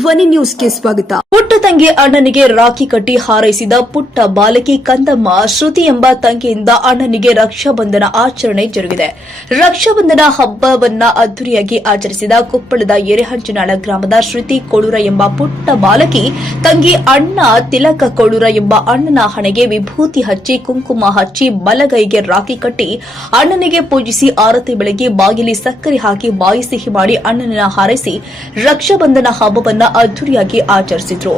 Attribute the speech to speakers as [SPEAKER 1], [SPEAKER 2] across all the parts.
[SPEAKER 1] ಧ್ವನಿ ನ್ಯೂಸ್ಗೆ ಸ್ವಾಗತ.
[SPEAKER 2] ಪುಟ್ಟ ತಂಗಿ ಅಣ್ಣನಿಗೆ ರಾಖಿ ಕಟ್ಟಿ ಹಾರೈಸಿದ ಪುಟ್ಟ ಬಾಲಕಿ ಕಂದಮ್ಮ ಶ್ರುತಿ ಎಂಬ ತಂಗಿಯಿಂದ ಅಣ್ಣನಿಗೆ ರಕ್ಷಾಬಂಧನ ಆಚರಣೆ ಜರುಗಿದೆ. ರಕ್ಷಾಬಂಧನ ಹಬ್ಬವನ್ನ ಅದ್ದೂರಿಯಾಗಿ ಆಚರಿಸಿದ ಕೊಪ್ಪಳದ ಎರೆಹಂಚನಾಳ ಗ್ರಾಮದ ಶ್ರುತಿ ಕೊಳೂರ ಎಂಬ ಪುಟ್ಟ ಬಾಲಕಿ ತಂಗಿ ಅಣ್ಣ ತಿಲಕ ಕೊಳೂರ ಎಂಬ ಅಣ್ಣನ ಹಣೆಗೆ ವಿಭೂತಿ ಹಚ್ಚಿ ಕುಂಕುಮ ಹಚ್ಚಿ ಬಲಗೈಗೆ ರಾಖಿ ಕಟ್ಟಿ ಅಣ್ಣನಿಗೆ ಪೂಜಿಸಿ ಆರತಿ ಬೆಳಗ್ಗೆ ಬಾಗಿಲಿ ಸಕ್ಕರೆ ಹಾಕಿ ಬಾಯಿ ಸಿಹಿ ಮಾಡಿ ಅಣ್ಣನ ಹಾರೈಸಿ ರಕ್ಷಾಬಂಧನ ಹಬ್ಬವನ್ನ ಅದ್ದೂರಿಯಾಗಿ ಆಚರಿಸಿದ್ರು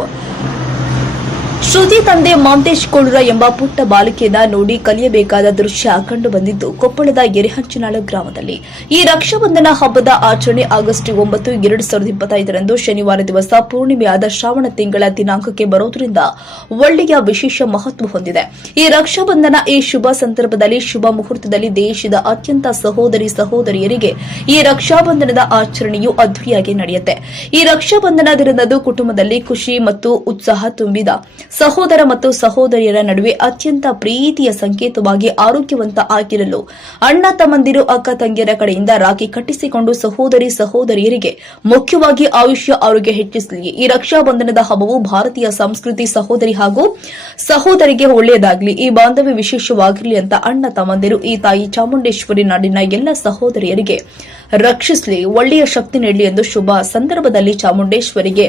[SPEAKER 2] ಶ್ರುತಿ ತಂದೆ ಮಾಂತೇಶ್ ಕೋಳೂರ ಎಂಬ ಪುಟ್ಟ ಬಾಲಕಿಯನ್ನ ನೋಡಿ ಕಲಿಯಬೇಕಾದ ದೃಶ್ಯ ಕಂಡು ಬಂದಿದ್ದು ಕೊಪ್ಪಳದ ಎರೆಹಂಚನಾಳ ಗ್ರಾಮದಲ್ಲಿ. ಈ ರಕ್ಷಾಬಂಧನ ಹಬ್ಬದ ಆಚರಣೆ ಆಗಸ್ಟ್ ಒಂಬತ್ತು, ಎರಡು ಸಾವಿರದ ಇಪ್ಪತ್ತೈದರಂದು ಶನಿವಾರ ದಿವಸ ಪೂರ್ಣಿಮೆಯಾದ ಶ್ರಾವಣ ತಿಂಗಳ ದಿನಾಂಕಕ್ಕೆ ಬರುವುದರಿಂದ ಒಳ್ಳೆಯ ವಿಶೇಷ ಮಹತ್ವ ಹೊಂದಿದೆ. ಈ ರಕ್ಷಾಬಂಧನ ಈ ಶುಭ ಸಂದರ್ಭದಲ್ಲಿ, ಶುಭ ಮುಹೂರ್ತದಲ್ಲಿ ದೇಶದ ಅತ್ಯಂತ ಸಹೋದರಿ ಸಹೋದರಿಯರಿಗೆ ಈ ರಕ್ಷಾಬಂಧನದ ಆಚರಣೆಯು ಅದ್ದೂರಿಯಾಗಿ ನಡೆಯುತ್ತೆ. ಈ ರಕ್ಷಾಬಂಧನ ದಿನದಂದು ಕುಟುಂಬದಲ್ಲಿ ಖುಷಿ ಮತ್ತು ಉತ್ಸಾಹ ತುಂಬಿದ. ಸಹೋದರ ಮತ್ತು ಸಹೋದರಿಯರ ನಡುವೆ ಅತ್ಯಂತ ಪ್ರೀತಿಯ ಸಂಕೇತವಾಗಿ ಆರೋಗ್ಯವಂತ ಆಗಿರಲು ಅಣ್ಣ ತಮ್ಮಂದಿರು, ಅಕ್ಕ ತಂಗಿಯರ ಕಡೆಯಿಂದ ರಾಖಿ ಕಟ್ಟಿಸಿಕೊಂಡು ಸಹೋದರಿ ಸಹೋದರಿಯರಿಗೆ ಮುಖ್ಯವಾಗಿ ಆಯುಷ್ಯ, ಆರೋಗ್ಯ ಹೆಚ್ಚಿಸಲಿ. ಈ ರಕ್ಷಾ ಬಂಧನದ ಹಬ್ಬವು ಭಾರತೀಯ ಸಂಸ್ಕೃತಿ, ಸಹೋದರಿ ಹಾಗೂ ಸಹೋದರಿಗೆ ಒಳ್ಳೆಯದಾಗಲಿ. ಈ ಬಾಂಧವ್ಯ ವಿಶೇಷವಾಗಿರಲಿ ಅಂತ ಅಣ್ಣ ತಮ್ಮಂದಿರು, ಈ ತಾಯಿ ಚಾಮುಂಡೇಶ್ವರಿ ನಾಡಿನ ಎಲ್ಲ ಸಹೋದರಿಯರಿಗೆ ರಕ್ಷಿಸಲಿ, ಒಳ್ಳೆಯ ಶಕ್ತಿ ನೀಡಲಿ ಎಂದು ಶುಭ ಸಂದರ್ಭದಲ್ಲಿ ಚಾಮುಂಡೇಶ್ವರಿಗೆ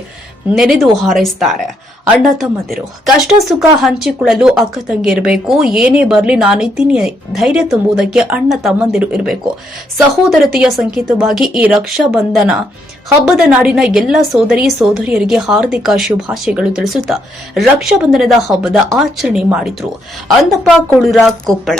[SPEAKER 2] ನೆನೆದು ಹಾರೈಸುತ್ತಾರೆ ಅಣ್ಣ, ತಮ್ಮಂದಿರು, ಕಷ್ಟ ಸುಖ ಹಂಚಿಕೊಳ್ಳಲು ಅಕ್ಕ ತಂಗಿ ಇರಬೇಕು, ಏನೇ ಬರಲಿ ನಾನಿದ್ದೀನಿ ಧೈರ್ಯ ತುಂಬುವುದಕ್ಕೆ ಅಣ್ಣ, ತಮ್ಮಂದಿರು ಇರಬೇಕು. ಸಹೋದರತೆಯ ಸಂಕೇತವಾಗಿ ಈ ರಕ್ಷಾಬಂಧನ ಹಬ್ಬದ ನಾಡಿನ ಎಲ್ಲ ಸೋದರಿ ಸೋದರಿಯರಿಗೆ ಹಾರ್ದಿಕ ಶುಭಾಶಯಗಳು ತಿಳಿಸುತ್ತಾ ರಕ್ಷಾಬಂಧನದ ಹಬ್ಬದ ಆಚರಣೆ ಮಾಡಿದ್ರು. ಅಂದಪ್ಪ, ಕೊಳುರ ಕೊಪ್ಪಳ.